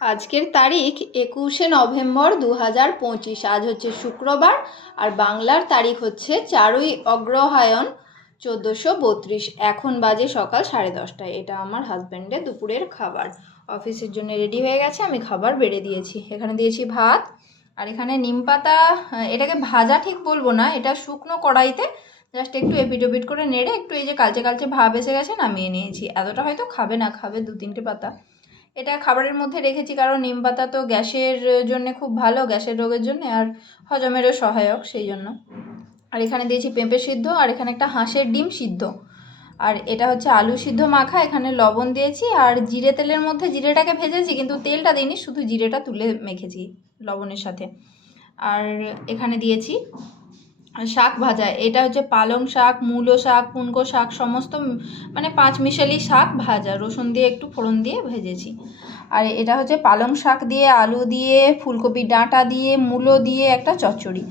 আজকের তারিখ 21শে নভেম্বর 2025। আজ হচ্ছে শুক্রবার আর বাংলার তারিখ হচ্ছে 4ই অগ্রহায়ণ 1432। এখন বাজে সকাল 10:30টায়। এটা আমার হাজব্যান্ডের দুপুরের খাবার। অফিসের জন্য রেডি হয়ে গেছে, আমি খাবার বেড়ে দিয়েছি। এখানে দিয়েছি ভাত, আর এখানে নিম পাতা, এটাকে ভাজা ঠিক বলবো না, এটা শুকনো কড়াইতে জাস্ট একটু এপিট ওপিট করে নেড়ে একটু এই যে কালচে কালচে ভাব এসে গেছে, নামিয়ে নিয়েছি। এতটা হয়তো খাবে না, খাবে 2-3টে পাতা। এটা খাবারের মধ্যে রেখেছি কারণ নিম পাতা তো গ্যাসের জন্য খুব ভালো, গ্যাসের রোগের জন্য, আর হজমেরও সহায়ক, সেই জন্য। আর এখানে দিয়েছি পেঁপে সিদ্ধ, আর এখানে একটা হাঁসের ডিম সিদ্ধ, আর এটা হচ্ছে আলু সিদ্ধ মাখা। এখানে লবণ দিয়েছি, আর জিরে তেলের মধ্যে জিরেটাকে ভেজেছি, কিন্তু তেলটা দিইনি, শুধু জিরেটা তুলে মেখেছি লবণের সাথে। আর এখানে দিয়েছি শাক ভাজা। এটা হচ্ছে পালং শাক, মূলো শাক, পুনকো শাক, সমস্ত মানে 5 মিশালি শাক ভাজা, রসুন দিয়ে একটু ফোড়ন দিয়ে ভেজেছি। আর এটা হচ্ছে পালং শাক দিয়ে, আলু দিয়ে, ফুলকপি ডাঁটা দিয়ে, মূলো দিয়ে একটা চচ্চড়ি।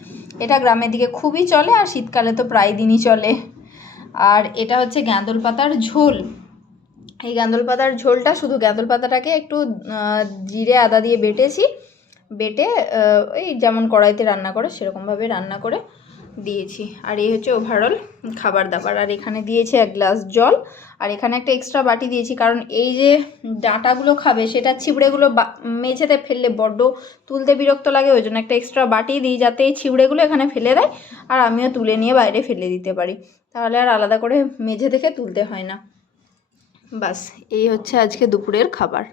এটা গ্রামের দিকে খুবই চলে, আর শীতকালে তো প্রায় দিনই চলে। আর এটা হচ্ছে গ্যাঁদল পাতার ঝোল। এই গ্যাঁদল পাতার ঝোলটা শুধু গ্যাঁদল পাতাটাকে একটু জিরে আদা দিয়ে বেটে ওই যেমন কড়াইতে রান্না করে সেরকমভাবে রান্না করে দিয়েছি। আর এই হচ্ছে ওভারঅল খাবার দাবার। আর এখানে দিয়েছি 1 গ্লাস জল, আর এখানে একটা এক্সট্রা বাটি দিয়েছি কারণ এই যে ডাঁটাগুলো খাবে সেটা ছিবড়েগুলো মেঝেতে ফেললে বড্ড তুলতে বিরক্ত লাগে, ওই জন্য একটা এক্সট্রা বাটি দিই যাতে এই ছিবড়েগুলো এখানে ফেলে দেয় আর আমিও তুলে নিয়ে বাইরে ফেলে দিতে পারি, তাহলে আর আলাদা করে মেঝে থেকে তুলতে হয় না। বাস, এই হচ্ছে আজকে দুপুরের খাবার।